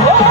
Yeah.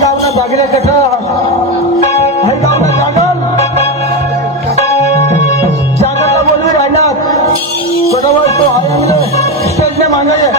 गावना जागल्या कथा हे गावना जागरला बोलवी राहणार बरोबर तो आनंद स्टेजने मागाय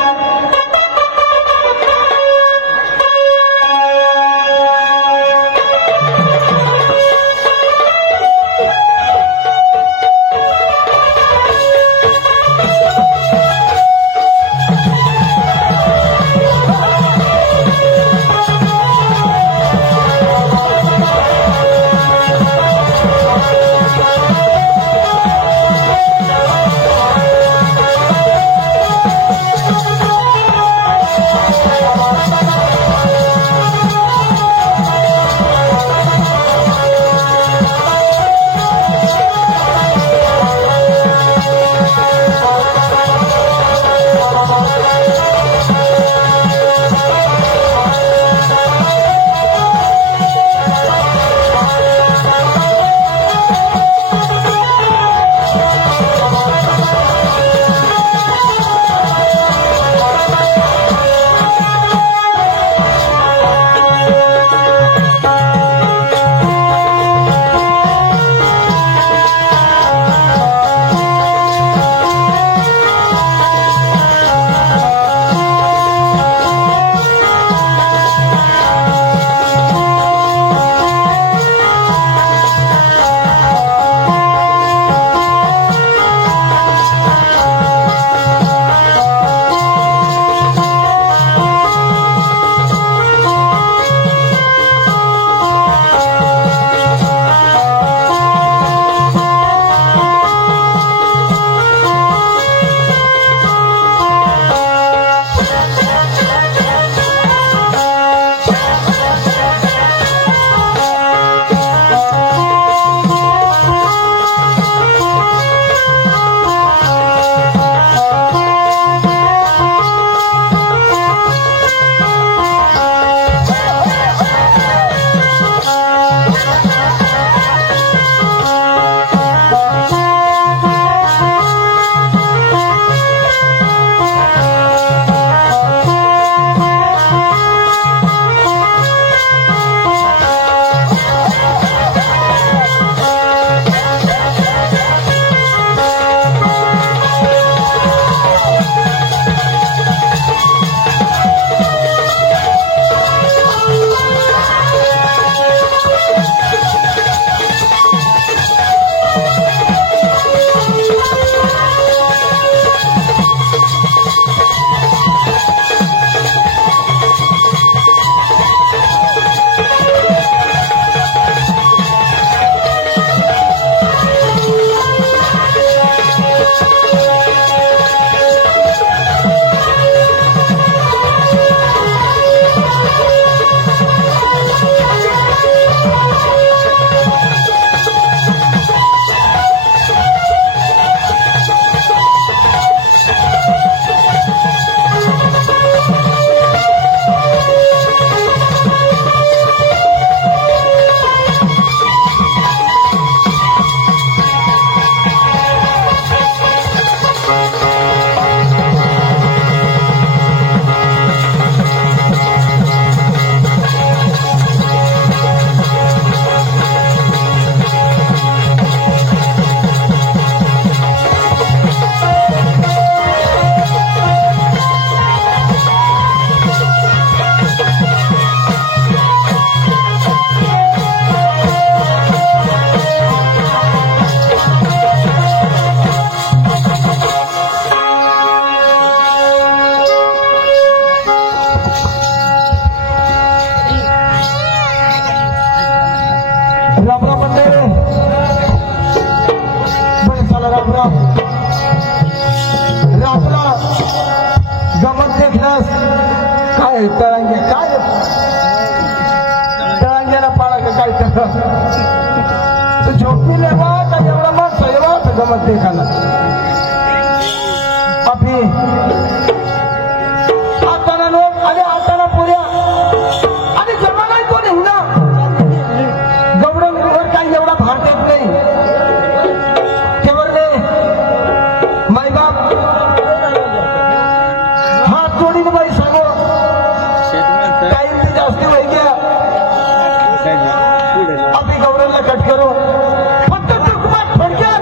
तळंगे काय तळंग्याला पाळा का काय तर झोपी लेवा का एवढा मग सैवा तर गमत देखाला अभि हाताना लोक आणि हाताना पुऱ्या आणि जमा नाही तो नेहला गवडं काही एवढा भार देत नाही केवळ माय बाप हात जोडीने बाई सांगो काही जास्ती वैद्या कट करू फक्त टुकमात थोडक्यात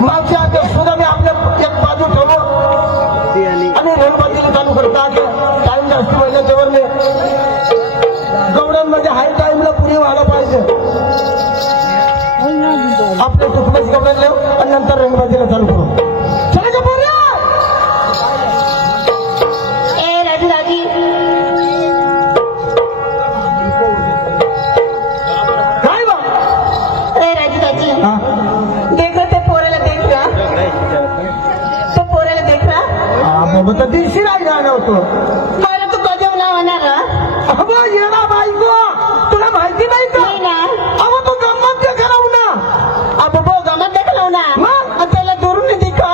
मागच्या आता सुद्धा मी आपल्या एक बाजू ठेवू आणि रेलबाजीला चालू करतात टाइम जास्त महिन्याच्यावर मी गवड्यांमध्ये हाय टाइमला पुढे व्हायला पाहिजे आपल्या टुकड्याच गवड्यात लेव आणि नंतर रेलबाजीला चालू करू चला का बोलूया तो दिवशी नाही जाणं होतो मला तू कधी होणार अहो येणा बायको तुला माहिती नाही का अहो तू गंमत देखलाव ना अब वो गमत देखलाव ना मग त्याला दुरून नाही दिखा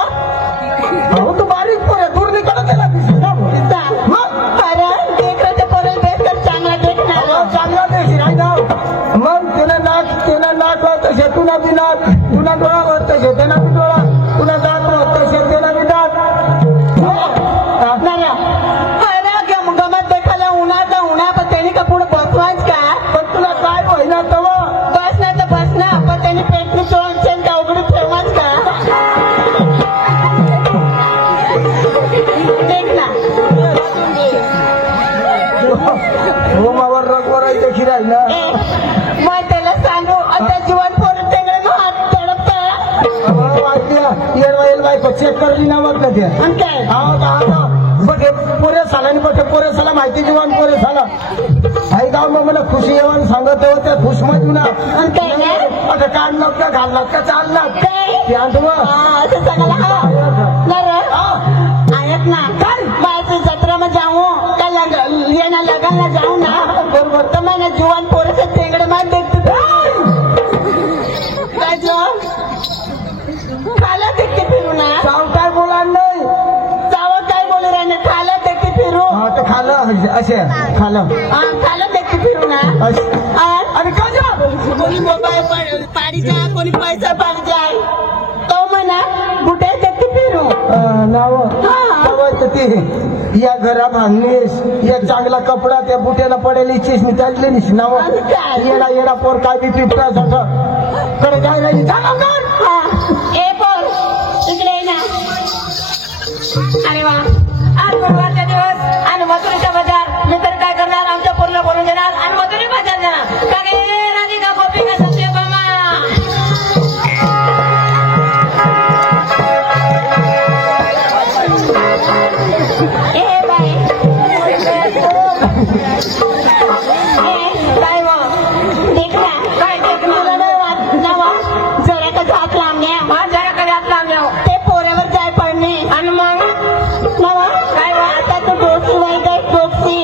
अहो तू बारीक पोरे दूर निघाला त्याला दिसता मग अरे देख रहे ते पोरल बेस कर चांगला देखणार चांगला देशी नाही ना मग तुला नाक तसे तुला बी नाक तुला डोळा होत तसे त्याला बी डोळा तुला दात होत तसे त्याला बी दात गमत देखायला उन्हा पण त्यांनी का पुढे बसवाच का पण तुला काय होईना तव बसणार तर बसणार पण त्यांनी पेटनी चोळून का उघडी ठेवाच का देख ना रोमावर रगवर देखी राहिला मग त्याला सांगू आता जीवन पोरं तेगडे हात तडपता बायको चेक करली ना मग ते आणि काय बघ पुरे सालानी बघ पुरे साला माहिती जीवन पुरे साला आई गाव मग मला खुशी येऊन सांगत हो त्या खुश मध्ये ना आणि काय आता काढणार का घालणार का चालणार काय असं सांगायला आहेत ना काय बायचं जत्रा जाऊ का येणं लगायला जाऊ ना बरोबर तर मला जीवन पोरस तेंगडे मात देखते काय जीवन खाला देखते फिरू ना चाव काय बोला नाही चाव काय बोलू राहणे खाला देखते फिरू ते खालं असे खालं खाला देखते फिरू ना आणि का जा कोणी मोबाईल पाडी जा कोणी पैसा पाडी जाय तो म्हणा बुटे देखते फिरू नाव ते या घरा बांधणीस एक चांगला कपडा त्या बुट्याला पडेल इच्छीस मी त्यातले निस नाव येडा येडा पोर काय बी पिपटा सगळं कडे काय नाही ए पोर इकडे ना अरे वा आज गुरुवारचा दिवस आणि मथुरेचा बाजार मी तर काय करणार आमच्या पोरला बोलून देणार आणि मथुरे बाजार देणार का गे राधिका गोपिका सत्यभामा ए बाई काय वा देखना काय देखना नवा जरा का जात लांबण्या जरा का जात लांबण्या ते पोऱ्यावर जाय पडणे आणि मग नवा काय वा आता तू डोसी वाई काय डोसी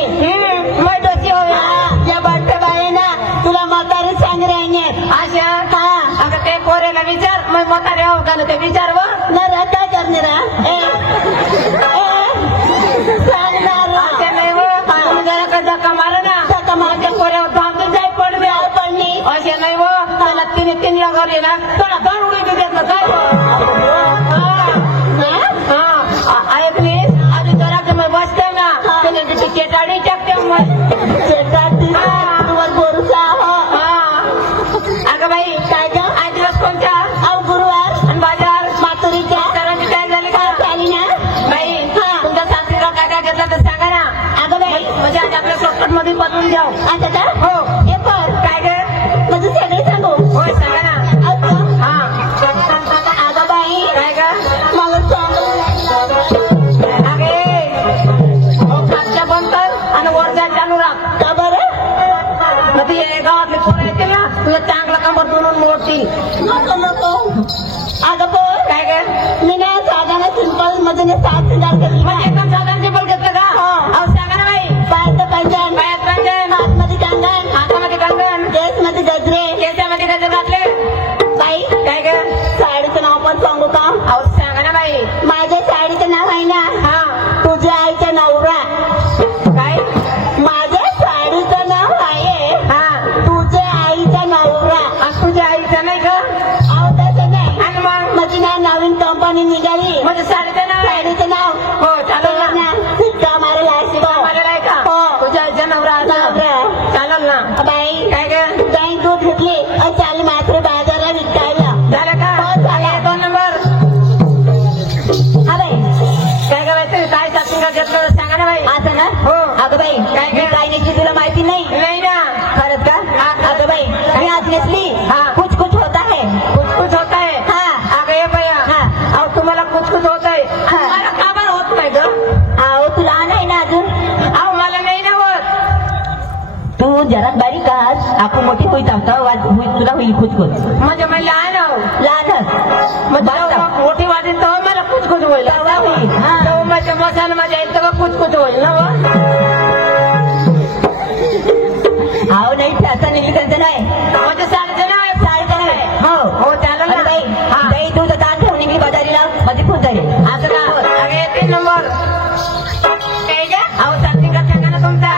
मग डोसी होया या बाटल्या बाई ना तुला म्हातारी सांग राहिने अशा हा अगं ते पोऱ्याला विचार मग म्हातारे हो का ते विचार व न रा काय करणे रा सांगणार नाही व तुम्ही जरा का धक्का मारा ना धक्का मारच्या पोऱ्यावर थांबून जाय पडवे पडणी असे नाही व त्याला तीन घरी ना थोडा दोन उडी देत ना काय ऐकली आधी जरा तुम्ही बसते ना त्याची चेटाडी टाकते चेटाडी तुम्हाला बोरूचा अगं बाई काय ग आज दिवस कोणता गुरुवार आणि बाजार माथुरीच्या सरांची काय झाली का झाली ना बाई तुमच्या सासरीला काय काय घेतलं तर सांगा ना अगं बाई म्हणजे आज आपल्या शॉर्टकट मध्ये बदलून जाऊ आता का हो हे पण काय ग म्हणजे सगळे सांगू होय सांगा ना हा अगं बाई काय ग मला सांग अगे खालच्या बंद कर आणि वर जाय चालू राख का बरं मग ती गावातली पोरं येतील ना तुला चांगला कांबर बनवून मोडतील नको अगं बोल काय ग मी ना साधारण सिंपल मध्ये सात सिंगार घेतली म्हणजे एकदम साधारण सिंपल घेतलं का अहो सांगा ना बाई पायात कंगन हातमध्ये कंगन हातामध्ये कंगन केसमध्ये गजरे केसामध्ये गजरे घातले बाई काय ग साडीचं नाव पण सांगू का अहो सांगा ना बाई माझ्या साडीचं नाव आहे ना हा तुझ्या आईचा नवरा काय माझ्या साडीचं नाव आहे हा तुझ्या आईचा नवरा तुझ्या आईचा नाही का अहो तसं नाही आणि मग माझी ना नवीन कंपनी निघाली म्हणजे साडीचं नाव हो चालू अगं बाई मी काय नेसली तुला माहिती नाही? नाही ना. खरंच का? अगं बाई मी आज नेसली. कुछ कुछ होता है. कुछ कुछ होत आहे. अगं ये बया. अहो तुम्हाला कुछ कुछ होत आहे. मला का बरं होत नाही ग? अहो तू लहान आहे ना अजून. अहो मला नाही ना होत. तू जरा बारीक आहात. आपण मोठी होईत आहोत तुला होईल कुछ कुछ. म्हणजे मी लहान आहो. लहानच मग मोठी वाटेल तेव्हा मला कुछ कुछ होईल. तेव्हा होईल. तेव्हा माझ्या मसाला माझ्या येईल तेव्हा कुछ कुछ होईल ना. अहो नाही आता निघायचं नाही. म्हणजे साडेजण आहे. साडेजण आहे. हो त्याला अरे बाई बाई तू तर ताट ठेवून मी बाजारीला मध्ये फोन करेल. असं का? अगं येते नंबर काय का? अहो चालती का सांगा ना तुमचा.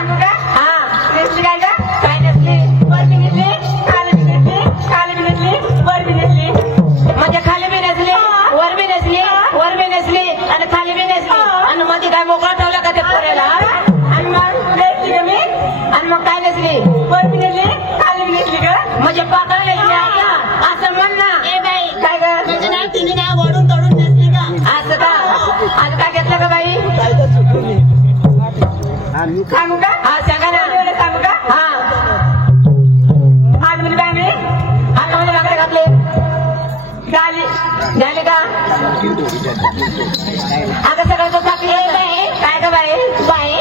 नेसली काय का? काय नेसली? वर बी नेसली, खाली बी नेसली, खाली बी नेसली, वर बी नेसली. म्हणजे खाली बी नेसली, वर बी नेसली, वर बी नेसली आणि खाली बी नेसली आणि मध्ये काय मोकळा ठेवला का ते पोऱ्याला. आणि मग नेसली का मी आणि मग काय नेसली? वर बी नेसली, खाली बी नेसली का? म्हणजे पाकळ नेसली आता असं म्हण ना. ए बाई काय ग? म्हणजे नाही तिने ना वडून तोडून नेसली का? असं का? आणि काय घेतलं का बाई? सांगू का? सांगा ना. सांगू का? आज म्हणजे काय मी हातामध्ये बाकडे घातले झाले का? आता सगळं तो टाकले. काय का बाई? बाई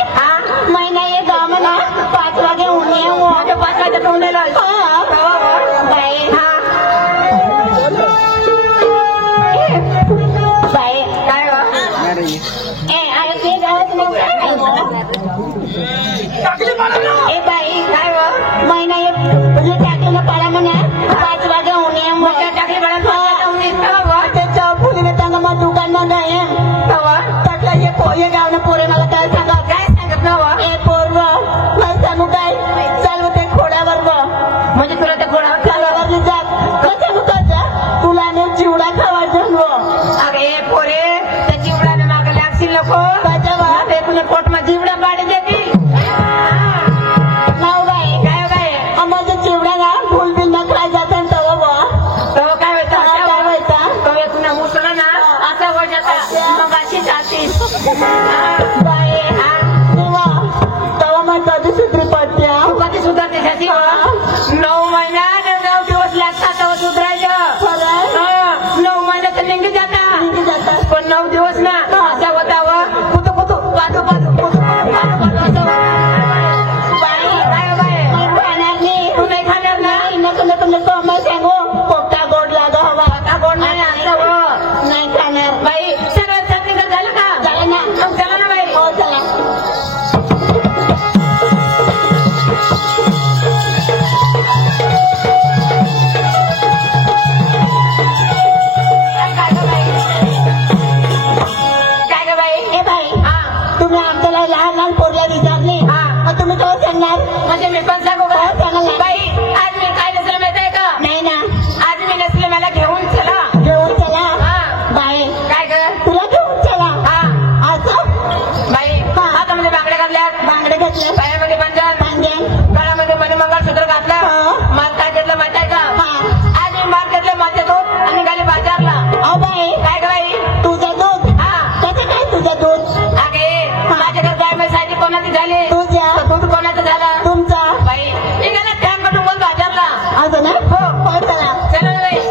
महिना ये गा म्हणा 5 वागे उन्हे माझ्या 5 वाजता तोंडाला बाई बाई काय ग? ए अरे ते गावात ए बाई काय ग? महिना ये म्हणजे टाकलेला पाळा म्हणा 5 वागे उन्हे टाकली बळा त्याच्या फुलीने त्यांना मग दुकान नाही टाकला ये गावनं पोरे मला काय सांगा. काय सांगत ना ए पोरव मला सांगू काय चालू ते खोड्यावर म्हणजे तुला ते कोणा खोड्यावर जात कसं मुकायचं तुला ने चिवडा खावायचं अगं ये पोरे त्या चिवडाने मागे लागशील नको. त्याच्यावर तुला पोटમાં चिवडा पाडी देते. नाव बाई काय काय माझं चिवडा ना फुल बिल न खाय जात तेव्हा तेव्हा काय व्हायचं? काय व्हायचा तेव्हा तुला मुसला ना असा हो जाता मग अशी जातीस. बाई तेव्हा तेव्हा मग कधी सुधरी पडत्या तू कधी सुधारते त्याची? 9 महिना 9 दिवस लागतात तेव्हा सुधारायचं. 9 महिन्यात निघून जातात पण 9 दिवस ना असा होता कुतू कुतू पाठू पाठू कुतू पाठू पाठू असं. बाई काय बाय खाणार नाही तू नाही खाणार ना? नको नको नको मग सांगू पोपटा गोड लागा हवा आता कोण नाही असं हो. नाही खाणार बाई सगळं चटणी झालं का? झालं ना मग चला ना बाई. हो चला काय ग बाई? ए बाई तुम्ही आमच्याला लहान लहान पोरला विचारले मग तुम्ही काय सांगणार म्हणजे मी पण सांगू का? हो, सांगा ना. बाई आज मी काय नसलं माहित आहे का? नाही ना आज मी नसले मला घेऊन चला. घेऊन चला बाई काय ग? तुला घेऊन चला असं बाई हातामध्ये बांगड्या घातल्यात, बांगडे घेतले पायामध्ये पंजन, पांजन गळ्यामध्ये मणिमंगळसूत्र घातलं. माल काय घेतलं माहित आहे का? आज मी माल घेतलं माझ्या दूध आणि निघाले बाजारला. अहो बाई काय ग बाई? तुझं दूध कसं काय तुझं दूध अगे माझ्या घर गाय म्हैसाची कोणाची झाली? तुझ्या दूध कोणाचं झालं? तुमचा बाई निघाले टॅम कटून बोल बाजारला. असं ना हो चला चला ना बाई.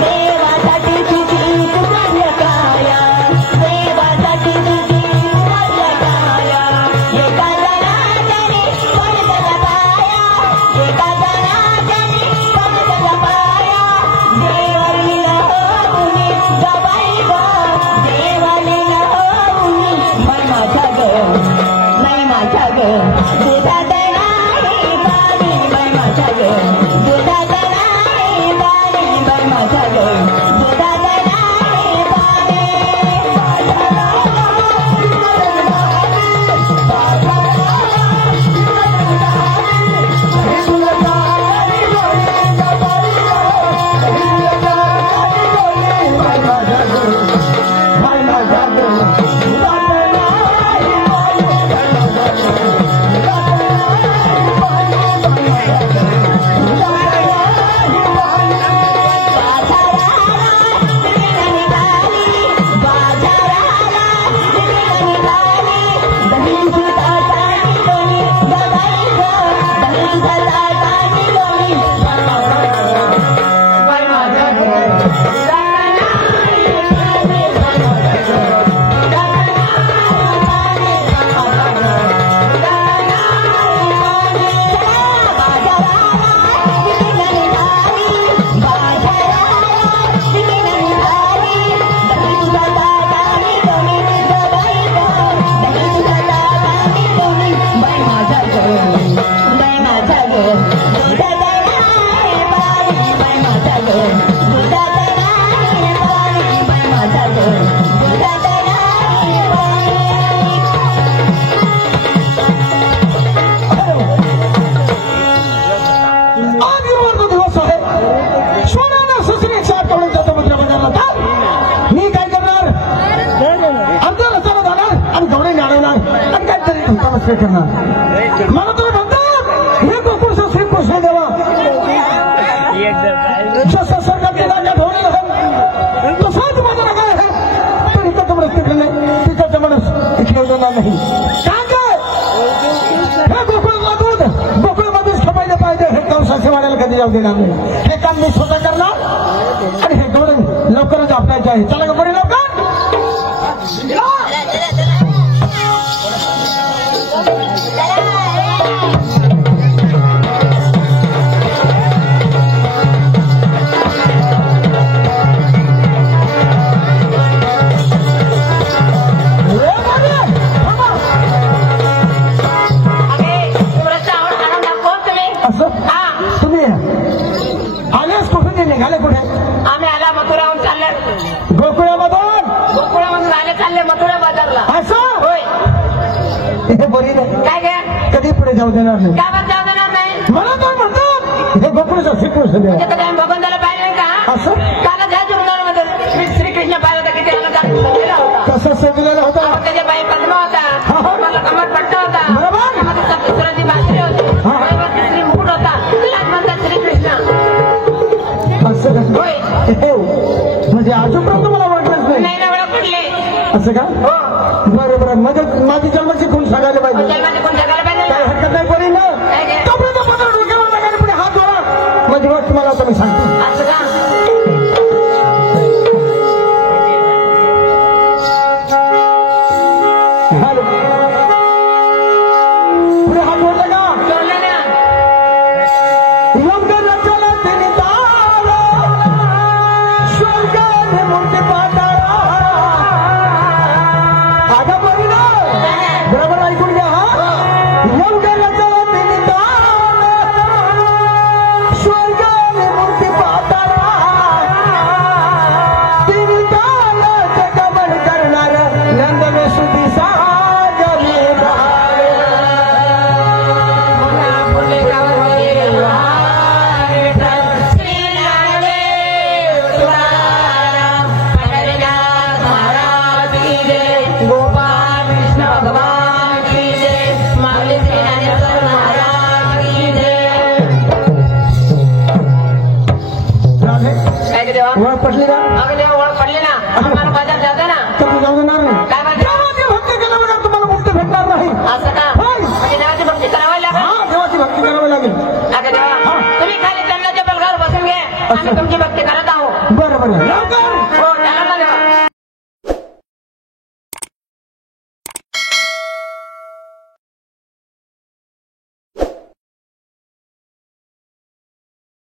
देवासाठी असे करणार मला तुम्ही म्हणतात हे गोकुळचं श्रीकृष्ण देवा जसं सरकारचे राजा ढोळी आहे तसंच माझं नका आहे तरी त्याचं म्हणत तिकडे नाही तिकडचं म्हणत इकडे देणार नाही काय हे गोकुळला दूध गोकुळमध्येच खपायला पाहिजे हे कंसाचे वाड्याला कधी जाऊ देणार नाही हे काम मी स्वतः करणार आणि हे गौरव लवकरच आपल्याचे आहे चला का बरी लवकर तुम्ही आलेच कुठे निघाले कुठे आम्ही आला मथुराहून चालले गोकुळामधून गोकुळामधून आले चालले मथुरा बाजारला असं होय हे बरी नाही काय घ्या कधी पुढे जाऊ देणार नाही का बरं जाऊ देणार नाही मला काय म्हणतात हे गोकुळचं श्रीकृष्ण देवा कधी आम्ही भगवंताला पाहिलं का असं काल ज्या जीवनामध्ये श्रीकृष्ण पाहिलं होता किती आनंद झालेला होता कसं सजलेलं होतं त्याच्या बाई पद्मा होता मला कमर पट्टा होता बरोबर त्यामध्ये सप्तस्वराची बासरी होती त्यावर श्री मुकुट होता तिलाच म्हणतात श्रीकृष्ण असं कसं हे म्हणजे अजूनपर्यंत मला वाटलंच नाही नाही ना ओळख पडले असं का हो बरं बरं म्हणजे माझी जन्माची खूण सांगायला पाहिजे जन्माचे कोण जगायला पाहिजे काही हरकत नाही बरी ना काय काय? तोपर्यंत माझा डोक्यावर लागायला पुढे हात जोडा म्हणजे मग तुम्हाला आता मी सांगतो असं का हॅलो पुढे हात जोडला का जोडलं ना लवकर चला तिने तारा स्वर्गात मूर्ती पाताळा अगं बरी ना बरोबर ऐकून घ्या हा लवकर चला तिने तारा स्वर्गात मूर्ती पाताळा तिने तारा जगमन करणार नंदन सुधी सागरी ओळख पटली ना ओळख पडली ना आम्हाला बाजार जाता ना तर जाऊ देणार नाही काय बाजार देवाची भक्ती केल्यावर तुम्हाला मुक्त भेटणार नाही असं का होय. म्हणजे देवाची भक्ती करावी लागेल हा देवाची भक्ती करावी लागेल अगं देवा तुम्ही खाली चंद्राच्या पलकावर बसून घे आम्ही तुमची भक्ती करत आहोत बरं बरं लवकर